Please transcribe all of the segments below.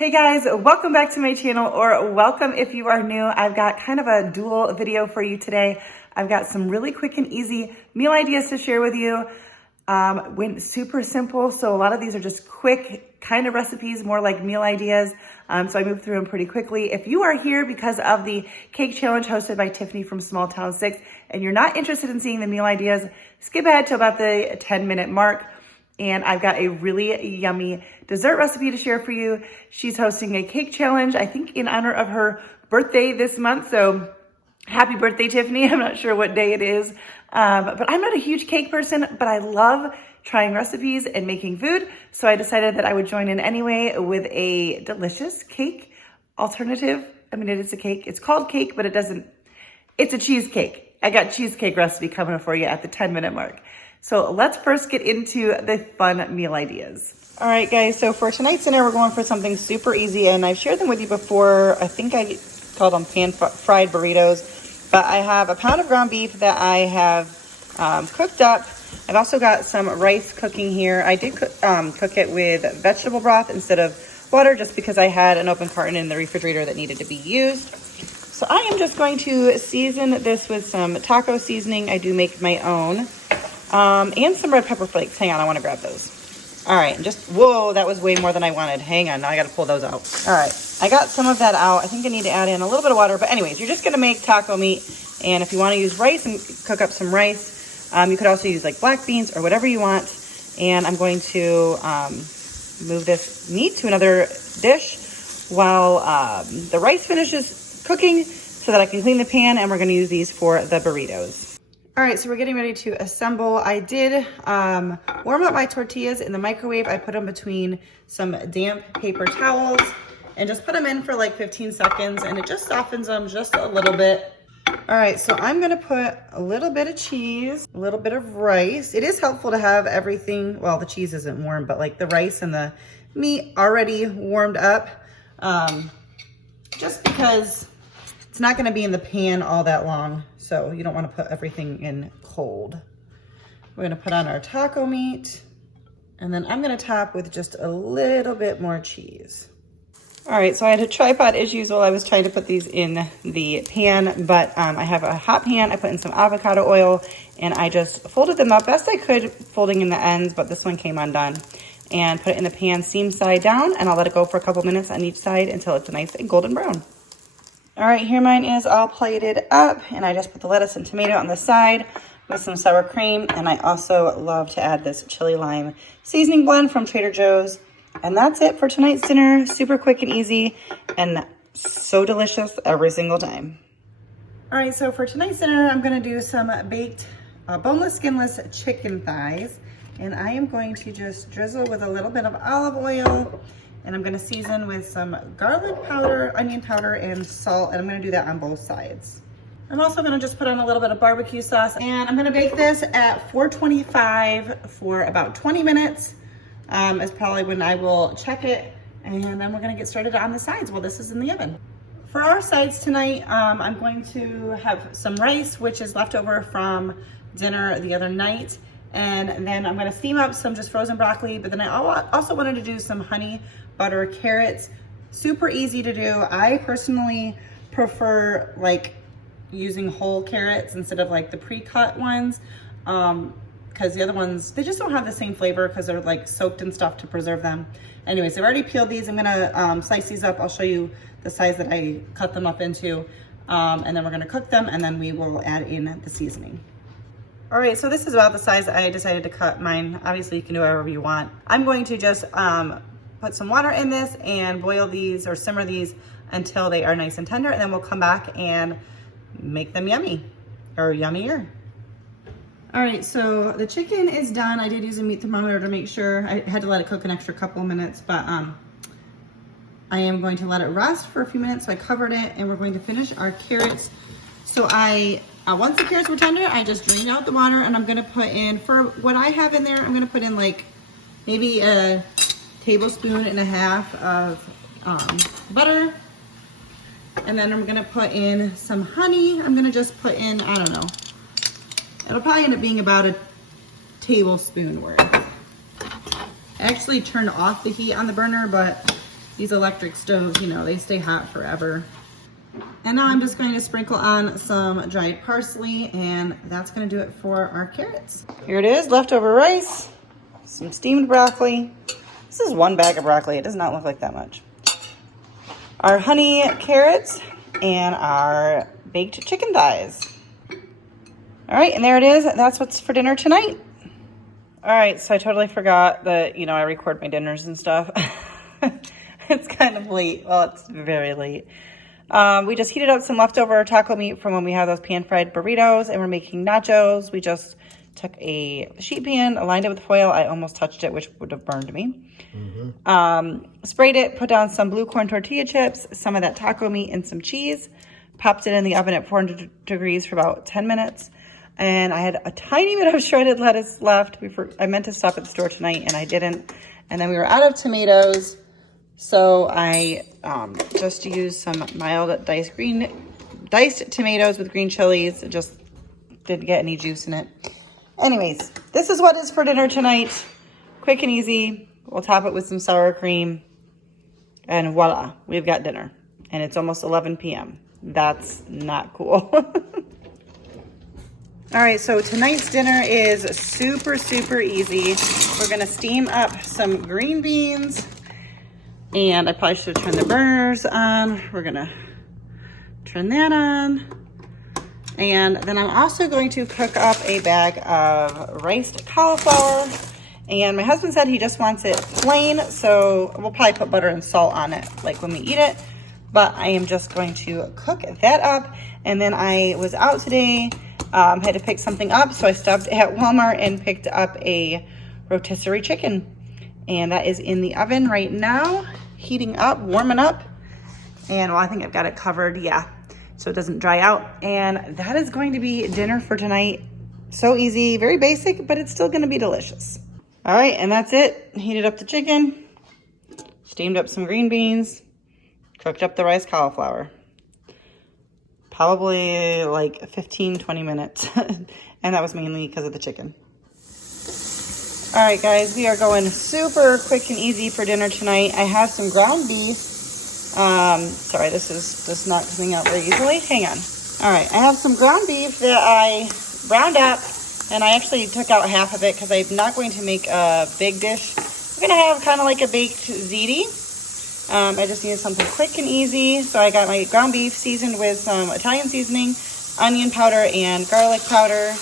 Hey guys, welcome back to my channel, or welcome if you are new. I've got kind of a dual video for you today. I've got some really quick and easy meal ideas to share with you. Went super simple, so a lot of these are just quick kind of recipes, more like meal ideas. So I moved through them pretty quickly. If you are here because of the cake challenge hosted by Tiffany from Small Town 6, and you're not interested in seeing the meal ideas, skip ahead to about the 10-minute mark. And I've got a really yummy dessert recipe to share for you. She's hosting a cake challenge, I think in honor of her birthday this month. So happy birthday, Tiffany. I'm not sure what day it is, but I'm not a huge cake person, but I love trying recipes and making food. So I decided that I would join in anyway with a delicious cake alternative. I mean, it is a cake. It's called cake, but it's a cheesecake. I got cheesecake recipe coming for you at the 10-minute mark. So let's first get into the fun meal ideas. All right, guys, so for tonight's dinner, we're going for something super easy, and I've shared them with you before. I think I called them fried burritos, but I have a pound of ground beef that I have cooked up. I've also got some rice cooking here. I did cook it with vegetable broth instead of water, just because I had an open carton in the refrigerator that needed to be used. So I am just going to season this with some taco seasoning. I do make my own. And some red pepper flakes. Hang on, I want to grab those. All right, whoa, that was way more than I wanted. Hang on, now I got to pull those out. All right, I got some of that out. I think I need to add in a little bit of water. But anyways, you're just going to make taco meat. And if you want to use rice and cook up some rice, you could also use like black beans or whatever you want. And I'm going to move this meat to another dish while the rice finishes cooking so that I can clean the pan. And we're going to use these for the burritos. All right, so we're getting ready to assemble. I did warm up my tortillas in the microwave. I put them between some damp paper towels and just put them in for like 15 seconds, and it just softens them just a little bit. All right, so I'm gonna put a little bit of cheese, a little bit of rice. It is helpful to have everything, well, the cheese isn't warm, but like the rice and the meat already warmed up, just because it's not gonna be in the pan all that long. So you don't want to put everything in cold. We're going to put on our taco meat, and then I'm going to top with just a little bit more cheese. All right, so I had a tripod as usual. I was trying to put these in the pan, but I have a hot pan. I put in some avocado oil, and I just folded them up best I could, folding in the ends, but this one came undone. And put it in the pan seam side down, and I'll let it go for a couple minutes on each side until it's a nice and golden brown. All right, here mine is all plated up, and I just put the lettuce and tomato on the side with some sour cream, and I also love to add this chili lime seasoning blend from Trader Joe's. And that's it for tonight's dinner. Super quick and easy, and so delicious every single time. All right, so for tonight's dinner, I'm gonna do some baked boneless, skinless chicken thighs, and I am going to just drizzle with a little bit of olive oil. And I'm gonna season with some garlic powder, onion powder, and salt, and I'm gonna do that on both sides. I'm also gonna just put on a little bit of barbecue sauce, and I'm gonna bake this at 425 for about 20 minutes. Is probably when I will check it, and then we're gonna get started on the sides while this is in the oven. For our sides tonight, I'm going to have some rice, which is left over from dinner the other night. And then I'm gonna steam up some just frozen broccoli, but then I also wanted to do some honey butter carrots. Super easy to do. I personally prefer like using whole carrots instead of like the pre-cut ones, because the other ones, they just don't have the same flavor because they're like soaked in stuff to preserve them. Anyways, I've already peeled these. I'm gonna slice these up. I'll show you the size that I cut them up into, and then we're gonna cook them, and then we will add in the seasoning. All right, so this is about the size I decided to cut mine. Obviously, you can do whatever you want. I'm going to just put some water in this and boil these or simmer these until they are nice and tender, and then we'll come back and make them yummy, or yummier. All right, so the chicken is done. I did use a meat thermometer to make sure. I had to let it cook an extra couple of minutes, but I am going to let it rest for a few minutes. So I covered it, and we're going to finish our carrots. So once the carrots were tender, I just drained out the water, and I'm gonna put in, for what I have in there, I'm gonna put in like maybe a tablespoon and a half of butter. And then I'm gonna put in some honey. I'm gonna just put in, I don't know, it'll probably end up being about a tablespoon worth. I actually turned off the heat on the burner, but These electric stoves, you know, they stay hot forever. And now I'm just going to sprinkle on some dried parsley, and that's gonna do it for our carrots. Here it is, leftover rice, some steamed broccoli. This is 1 bag of broccoli. It does not look like that much. Our honey carrots and our baked chicken thighs. All right, and there it is. That's what's for dinner tonight. All right, so I totally forgot that, you know, I record my dinners and stuff. It's kind of late. Well, it's very late. We just heated up some leftover taco meat from when we had those pan-fried burritos, and we're making nachos. We just took a sheet pan, aligned it with foil. I almost touched it, which would have burned me. Sprayed it, put down some blue corn tortilla chips, some of that taco meat, and some cheese. Popped it in the oven at 400 degrees for about 10 minutes. And I had a tiny bit of shredded lettuce left. I meant to stop at the store tonight, and I didn't. And then we were out of tomatoes. So I just used some mild diced tomatoes with green chilies. It just didn't get any juice in it. Anyways, this is what is for dinner tonight. Quick and easy. We'll top it with some sour cream. And voila, we've got dinner. And it's almost 11 p.m. That's not cool. All right, so tonight's dinner is super, super easy. We're gonna steam up some green beans. And I probably should have turned the burners on. We're gonna turn that on. And then I'm also going to cook up a bag of riced cauliflower. And my husband said he just wants it plain, so we'll probably put butter and salt on it like when we eat it. But I am just going to cook that up. And then I was out today, had to pick something up, so I stopped at Walmart and picked up a rotisserie chicken. And that is in the oven right now, heating up, warming up. And well, I think I've got it covered, yeah, so it doesn't dry out. And that is going to be dinner for tonight. So easy, very basic, but it's still gonna be delicious. All right, and that's it. Heated up the chicken, steamed up some green beans, cooked up the rice cauliflower. Probably like 15, 20 minutes. And that was mainly because of the chicken. All right, guys, we are going super quick and easy for dinner tonight. I have some ground beef. Sorry, this is just not coming out very easily. Hang on. All right, I have some ground beef that I browned up, and I actually took out half of it because I'm not going to make a big dish. I'm gonna have kind of like a baked ziti. I just needed something quick and easy, so I got my ground beef seasoned with some Italian seasoning, onion powder, and garlic powder,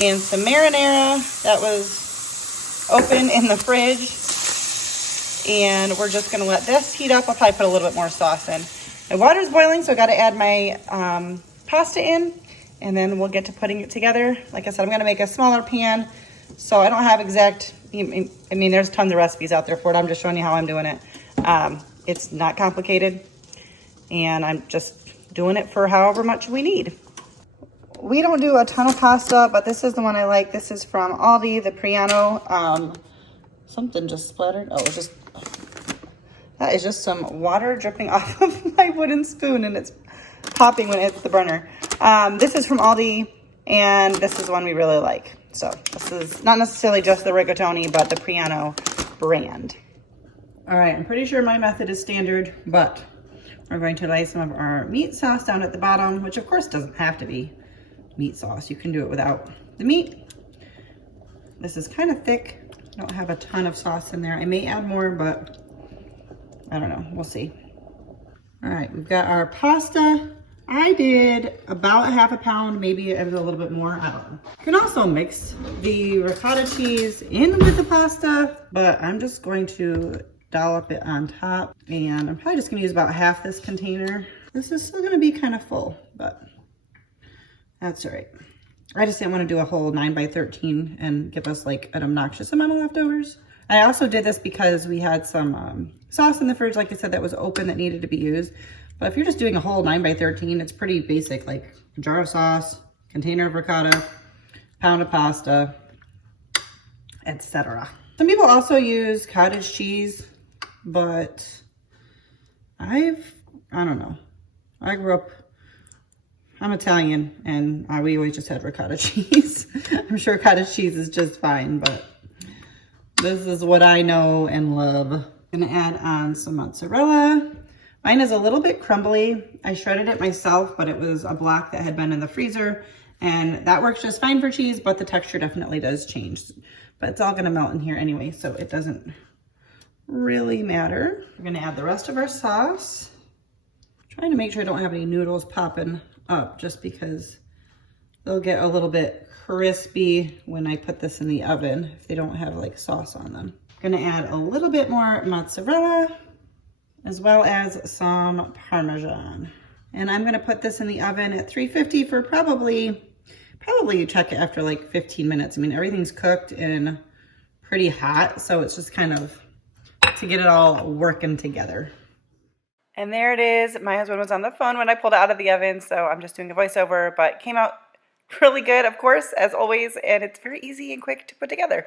and some marinara that was open in the fridge. And we're just gonna let this heat up. I'll probably put a little bit more sauce in. My water's boiling, so I gotta add my pasta in, and then we'll get to putting it together. Like I said, I'm gonna make a smaller pan, so I don't have exact, I mean, there's tons of recipes out there for it. I'm just showing you how I'm doing it. It's not complicated, and I'm just doing it for however much we need. We don't do a ton of pasta, but this is the one I like. This is from Aldi, the Priano. Something just splattered. Oh, that is just some water dripping off of my wooden spoon, and it's popping when it hits the burner. This is from Aldi, and this is one we really like. So this is not necessarily just the rigatoni, but the Priano brand. All right, I'm pretty sure my method is standard, but we're going to lay some of our meat sauce down at the bottom, which of course doesn't have to be meat sauce. You can do it without the meat. This is kind of thick. I don't have a ton of sauce in there. I may add more, but I don't know. We'll see. All right, we've got our pasta. I did about half a pound, maybe it was a little bit more, I don't know. You can also mix the ricotta cheese in with the pasta, but I'm just going to dollop it on top, and I'm probably just gonna use about half this container. This is still gonna be kind of full, but that's all right. I just didn't want to do a whole 9x13 and give us like an obnoxious amount of leftovers. I also did this because we had some sauce in the fridge, like I said, that was open that needed to be used. But if you're just doing a whole 9x13, it's pretty basic, like a jar of sauce, container of ricotta, pound of pasta, etc. Some people also use cottage cheese, but I don't know. I grew up, I'm Italian, and we always just had ricotta cheese. I'm sure cottage cheese is just fine, but this is what I know and love. Gonna add on some mozzarella. Mine is a little bit crumbly. I shredded it myself, but it was a block that had been in the freezer, and that works just fine for cheese, but the texture definitely does change. But it's all gonna melt in here anyway, so it doesn't really matter. We're gonna add the rest of our sauce. Trying to make sure I don't have any noodles popping up, just because they'll get a little bit crispy when I put this in the oven if they don't have like sauce on them. I'm gonna add a little bit more mozzarella as well as some Parmesan. And I'm gonna put this in the oven at 350 for probably check it after like 15 minutes. I mean, everything's cooked and pretty hot, so it's just kind of to get it all working together. And there it is. My husband was on the phone when I pulled it out of the oven, so I'm just doing a voiceover, but it came out really good, of course, as always, and it's very easy and quick to put together.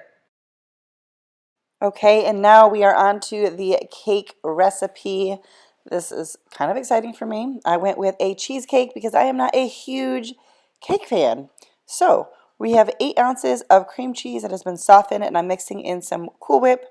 Okay, and now we are on to the cake recipe. This is kind of exciting for me. I went with a cheesecake because I am not a huge cake fan. So we have 8 ounces of cream cheese that has been softened, and I'm mixing in some Cool Whip.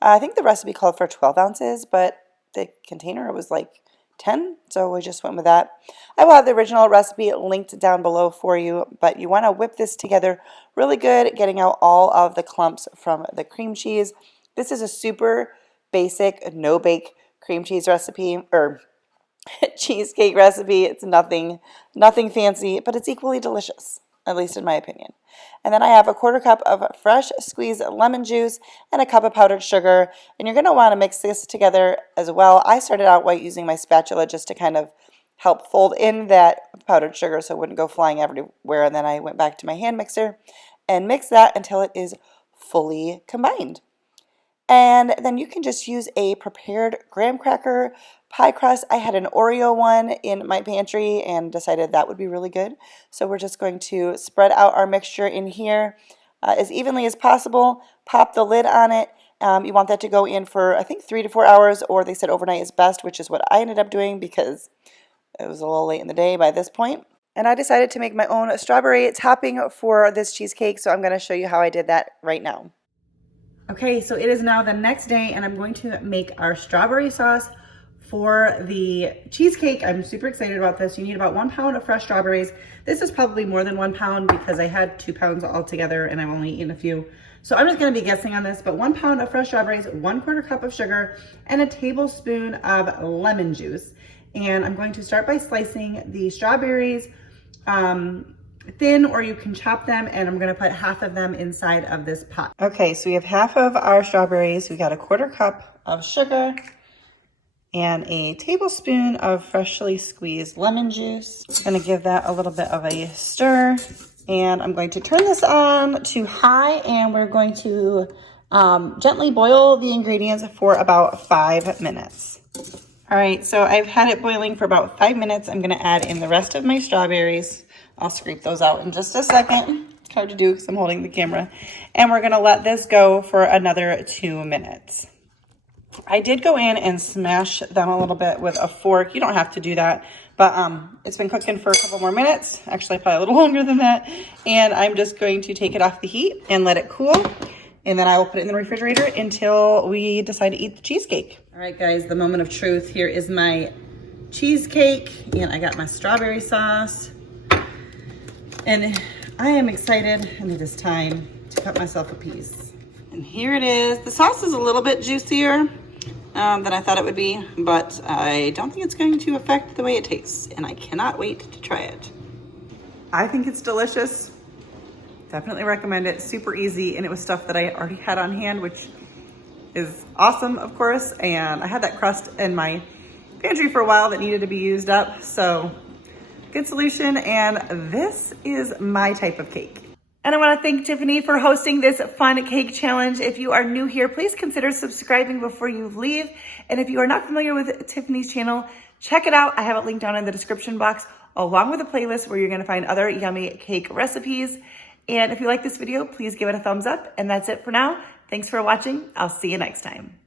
I think the recipe called for 12 ounces, but the container was like 10, so we just went with that. I will have the original recipe linked down below for you, but you want to whip this together really good, getting out all of the clumps from the cream cheese. This is a super basic, no-bake cream cheese recipe, or cheesecake recipe. It's nothing fancy, but it's equally delicious, at least in my opinion. And then I have a 1/4 cup of fresh squeezed lemon juice and a cup of powdered sugar. And you're going to want to mix this together as well. I started out by using my spatula just to kind of help fold in that powdered sugar so it wouldn't go flying everywhere. And then I went back to my hand mixer and mix that until it is fully combined. And then you can just use a prepared graham cracker pie crust. I had an Oreo one in my pantry and decided that would be really good. So we're just going to spread out our mixture in here as evenly as possible. Pop the lid on it. You want that to go in for, I think, 3 to 4 hours, or they said overnight is best, which is what I ended up doing because it was a little late in the day by this point. And I decided to make my own strawberry topping for this cheesecake, so I'm going to show you how I did that right now. Okay, so it is now the next day, and I'm going to make our strawberry sauce for the cheesecake. I'm super excited about this. You need about 1 pound of fresh strawberries. This is probably more than 1 pound because I had 2 pounds altogether and I've only eaten a few. So I'm just gonna be guessing on this, but 1 pound of fresh strawberries, 1/4 cup of sugar, and a tablespoon of lemon juice. And I'm going to start by slicing the strawberries thin, or you can chop them, and I'm gonna put half of them inside of this pot. Okay, so we have half of our strawberries. We got a 1/4 cup of sugar and a tablespoon of freshly squeezed lemon juice. I'm gonna give that a little bit of a stir, and I'm going to turn this on to high, and we're going to gently boil the ingredients for about 5 minutes. All right, so I've had it boiling for about 5 minutes. I'm gonna add in the rest of my strawberries. I'll scrape those out in just a second. It's hard to do because I'm holding the camera. And we're gonna let this go for another 2 minutes. I did go in and smash them a little bit with a fork. You don't have to do that, but it's been cooking for a couple more minutes. Actually, probably a little longer than that. And I'm just going to take it off the heat and let it cool. And then I will put it in the refrigerator until we decide to eat the cheesecake. All right, guys, the moment of truth. Here is my cheesecake, and I got my strawberry sauce. And I am excited, and it is time to cut myself a piece. And here it is. The sauce is a little bit juicier than I thought it would be, but I don't think it's going to affect the way it tastes, and I cannot wait to try it. I think it's delicious. Definitely recommend it. Super easy, and it was stuff that I already had on hand, which is awesome, of course. And I had that crust in my pantry for a while that needed to be used up, so good solution. And this is my type of cake. And I want to thank Tiffany for hosting this fun cake challenge. If you are new here, please consider subscribing before you leave. And if you are not familiar with Tiffany's channel, check it out. I have it linked down in the description box, along with a playlist where you're going to find other yummy cake recipes. And if you like this video, please give it a thumbs up. And that's it for now. Thanks for watching. I'll see you next time.